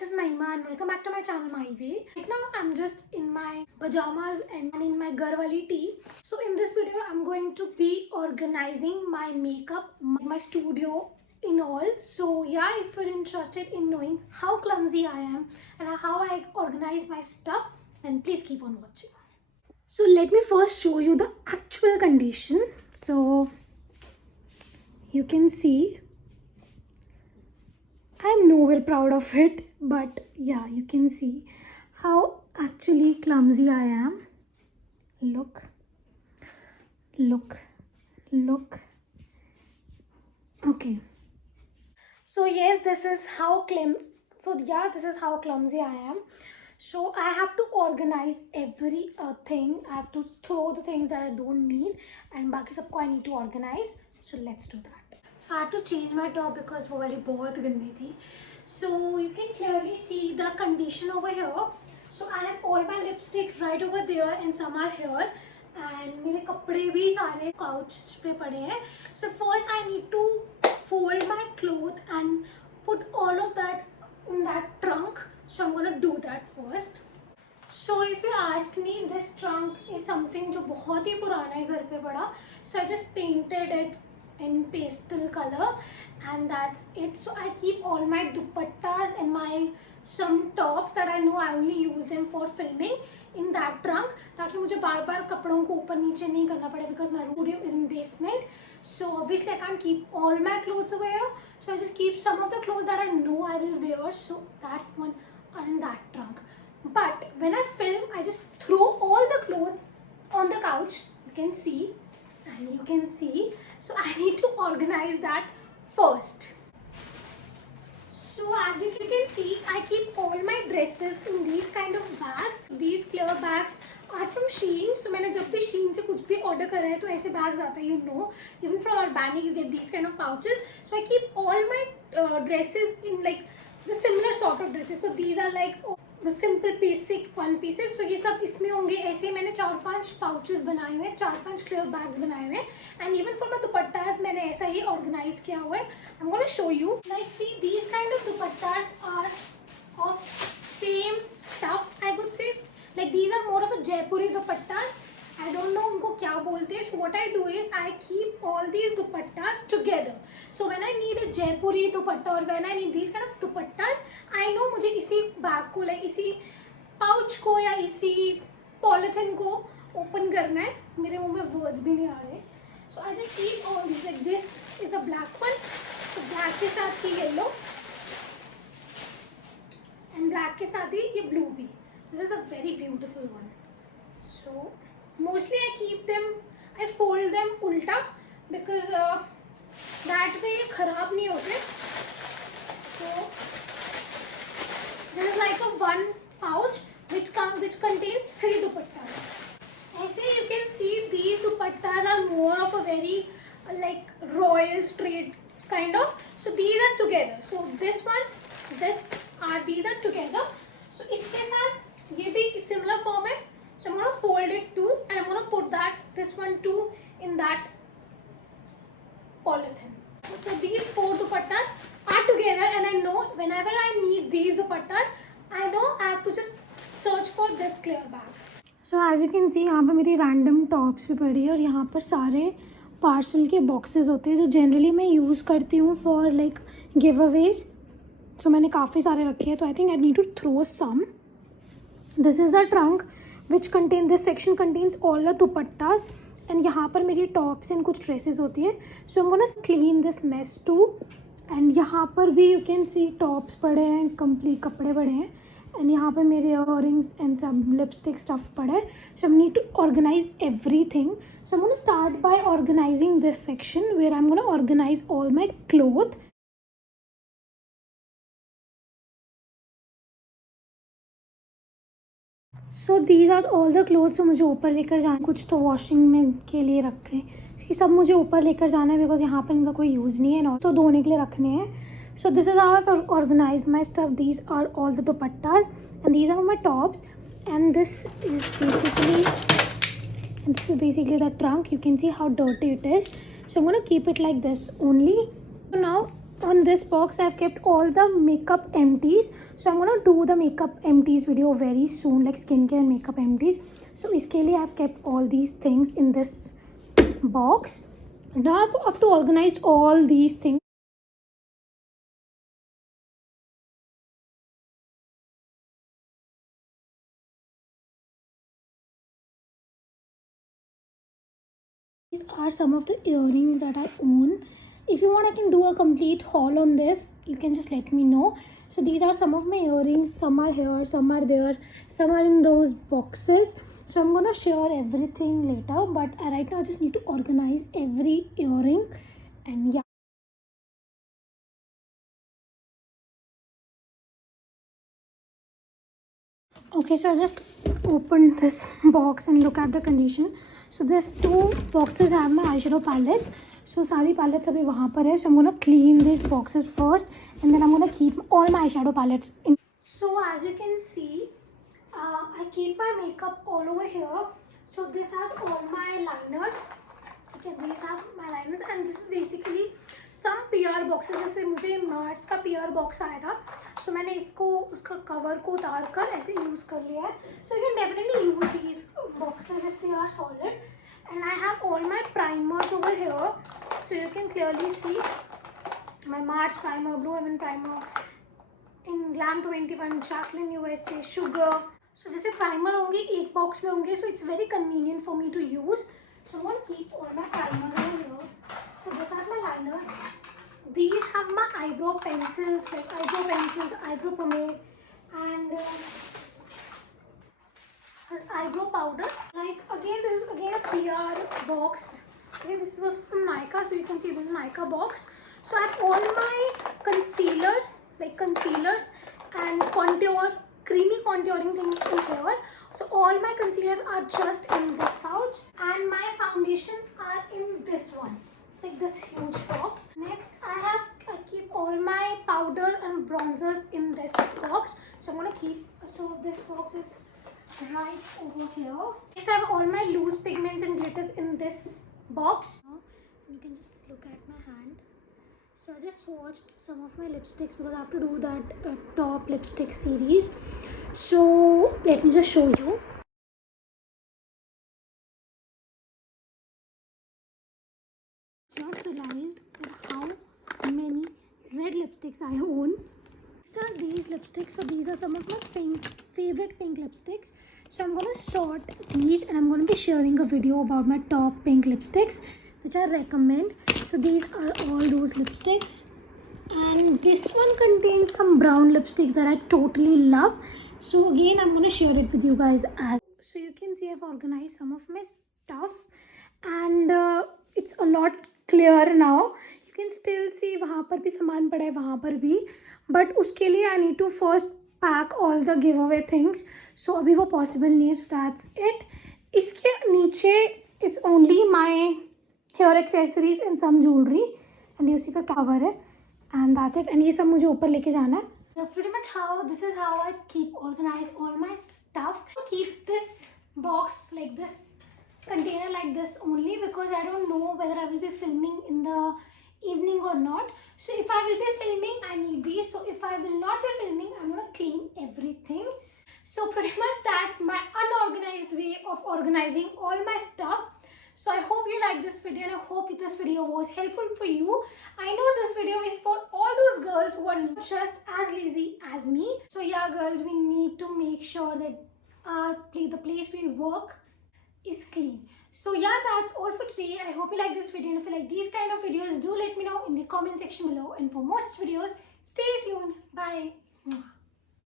this is Mahima and welcome back to my channel My Way. Right now I'm just in my pajamas and in my Garwali tee. So in this video I'm going to be organizing my makeup, my studio in all. So yeah, if you're interested in knowing how clumsy I am and how I organize my stuff, then please keep on watching. So let me first show you the actual condition. So you can see I'm nowhere proud of it, but yeah, you can see how actually clumsy I am. Look. Okay. So yes, this is how clumsy I am. So I have to organize every thing. I have to throw the things that I don't need, and बाकी सबको I need to organize. So let's do that. So I had to change my top because वो वाली बहुत गंदी थी. So you can clearly see the condition over here. So I have all my lipstick right over there and some are here. And मेरे कपड़े भी सारे couch पे पड़े हैं. So first I need to fold my clothes and put all of that in that trunk. So I'm gonna do that first. So if you ask me, this trunk is something जो बहुत ही पुराना है घर पे पड़ा. So I just painted it in pastel color and that's it. So I keep all my dupattas and my some tops that I know I only use them for filming in that trunk ताकि मुझे बार बार कपड़ों को ऊपर नीचे नहीं करना पड़े because my studio is in basement. So obviously I can't keep all my clothes over here. So I just keep some of the clothes that I know I will wear. So that one are in that trunk. But when I film, I just throw all the clothes on the couch. You can see. And you can see, so I need to organize that first. So as you can see, I keep all my dresses in these kind of bags. These clear bags are from Shein. So मैंने जब भी Shein से कुछ भी order करा है तो ऐसे bags आते हैं, you know. Even from Urbanic you get these kind of pouches. So I keep all my dresses in like the similar sort of dresses. So these are like simple basic one pieces. तो ये सब इसमें होंगे. ऐसे मैंने 4-5 pouches बनाए हुए हैं, 4-5 क्लियर बैग्स बनाए हुए हैं. And even for my dupattas मैंने ऐसा ही ऑर्गेनाइज किया हुआ है. I am gonna show you. Like see these kind of dupattas are of same stuff I would say. Like these are more of a Jaipuri dupattas. I don't know उनको क्या बोलते हैं. So what I do is I keep all these dupattas together. So when I need a Jaipuri dupatta or when I need these kind of dupattas, I know मुझे इसी bag को like इसी pouch को या इसी polythene को open करना है. मेरे मुंह में words भी नहीं आ रहे. So I just keep all these. Like this is a black one. So black के साथ ही yellow and black के साथ ही ये blue भी. This is a very beautiful one. So mostly I keep them, I fold them ulta because that way खराब नहीं होते. So this is like a one pouch which contains 3 dupattas. ऐसे you can see these dupattas are more of a very like royal straight kind of. So these are together. So this one, these are together. So इसके साथ ये भी similar form है. So I'm going to fold it too and I'm going to put this one too in that polythene. So these 4 dupattas are together and I know whenever I need these dupattas, I know I have to just search for this clear bag. So as you can see यहाँ पे मेरी random tops भी पड़ी है और यहाँ पर सारे पार्सल के boxes होते हैं जो generally मैं use करती हूँ for like giveaways. So मैंने काफ़ी सारे रखे हैं तो I think I need to throw some. This is a trunk which this section contains all the dupattas and यहाँ पर मेरी tops and कुछ dresses होती है. So I'm gonna clean this mess too. And यहाँ पर भी you can see tops पड़े हैं, complete कपड़े पड़े हैं. And यहाँ पर मेरे earrings and some lipstick stuff पड़ा है. So I need to organize everything. So I'm gonna start by organizing this section where I'm gonna organize all my clothes. So these are all the clothes जो मुझे ऊपर लेकर जाना. कुछ तो washing में के लिए रखे ये सब मुझे ऊपर लेकर जाना है बिकॉज यहाँ पर इनका कोई यूज़ नहीं है. तो धोने के लिए रखने हैं. So this is how I organize my stuff. These are all the dupattas and these are my tops and this is basically the trunk. You can see how dirty it is. So I am gonna keep it like this only. So now on this box I've kept all the makeup empties. So I'm gonna do the makeup empties video very soon, like skincare and makeup empties. So basically I've kept all these things in this box. Now I have to organize all these things. These are some of the earrings that I own. If you want, I can do a complete haul on this. You can just let me know. So these are some of my earrings. Some are here, some are there, some are in those boxes. So I'm gonna share everything later, but right now I just need to organize every earring. And yeah. Okay, so I just opened this box and look at the condition. So this two boxes have my eyeshadow palettes. So सारी palettes अभी वहाँ पर है. So I'm gonna clean these boxes first, and then I'm gonna keep all my eyeshadow palettes in. So as you can see, I keep my makeup all over here. So this has all my liners. Okay, these have my liners, and this is basically some PR boxes. जैसे मुझे मार्च का PR box आया था, so मैंने इसको उसका cover को उतार कर ऐसे यूज़ कर लिया है. So you can definitely use these boxes if they are solid. And I have all my primers over here, so you can clearly see my March primer, Blue Heaven primer, in Glam 21, Jacqueline USA, Sugar. So जैसे primer होंगे एक box में होंगे, so it's very convenient for me to use. So I'm gonna keep all my primers over here. So this are my liner. These have my eyebrow pencils, like eyebrow pencils, eyebrow pomade, and this eyebrow powder. Like again, this is again a PR box. Okay, this was from Nykaa, so you can see this is Nykaa box. So I have all my concealers, like concealers and contour, creamy contouring things in here. So all my concealers are just in this pouch, and my foundations are in this one. It's like this huge box. Next, I keep all my powder and bronzers in this box. So I'm gonna keep. So this box is right over here. Next, I have all my loose pigments and glitters in this box. You can just look at my hand. So I just swatched some of my lipsticks because I have to do that top lipstick series. So let me just show you. Just realized how many red lipsticks I own. So these lipsticks, so these are some of my favorite pink lipsticks. So I'm gonna sort these, and I'm gonna be sharing a video about my top pink lipsticks which I recommend. So these are all those lipsticks, and this one contains some brown lipsticks that I totally love. So again, I'm gonna share it with you guys. So you can see I've organized some of my stuff, and it's a lot clearer now. You can still see वहाँ पर भी सामान पड़ा है, वहाँ पर भी, but उसके लिए I need to first pack all the giveaway things. So अभी वो possible नहीं है. So that's it. इसके नीचे it's only my hair accessories and some jewelry, and ये उसी का cover है, and that's it. And ये सब मुझे ऊपर लेके जाना है. So pretty much this is how I keep organize all my stuff. I keep this box like this, container like this only, because I don't know whether I will be filming in the evening or not. So if I will be filming, I need these. So if I will not be filming, I'm gonna clean everything. So pretty much that's my unorganized way of organizing all my stuff. So I hope you like this video, and I hope this video was helpful for you. I know this video is for all those girls who are just as lazy as me. So yeah, girls, we need to make sure that the place we work is clean. So yeah, that's all for today. I hope you like this video, and if you like these kind of videos, do let me know in the comment section below. And for more such videos, stay tuned. Bye.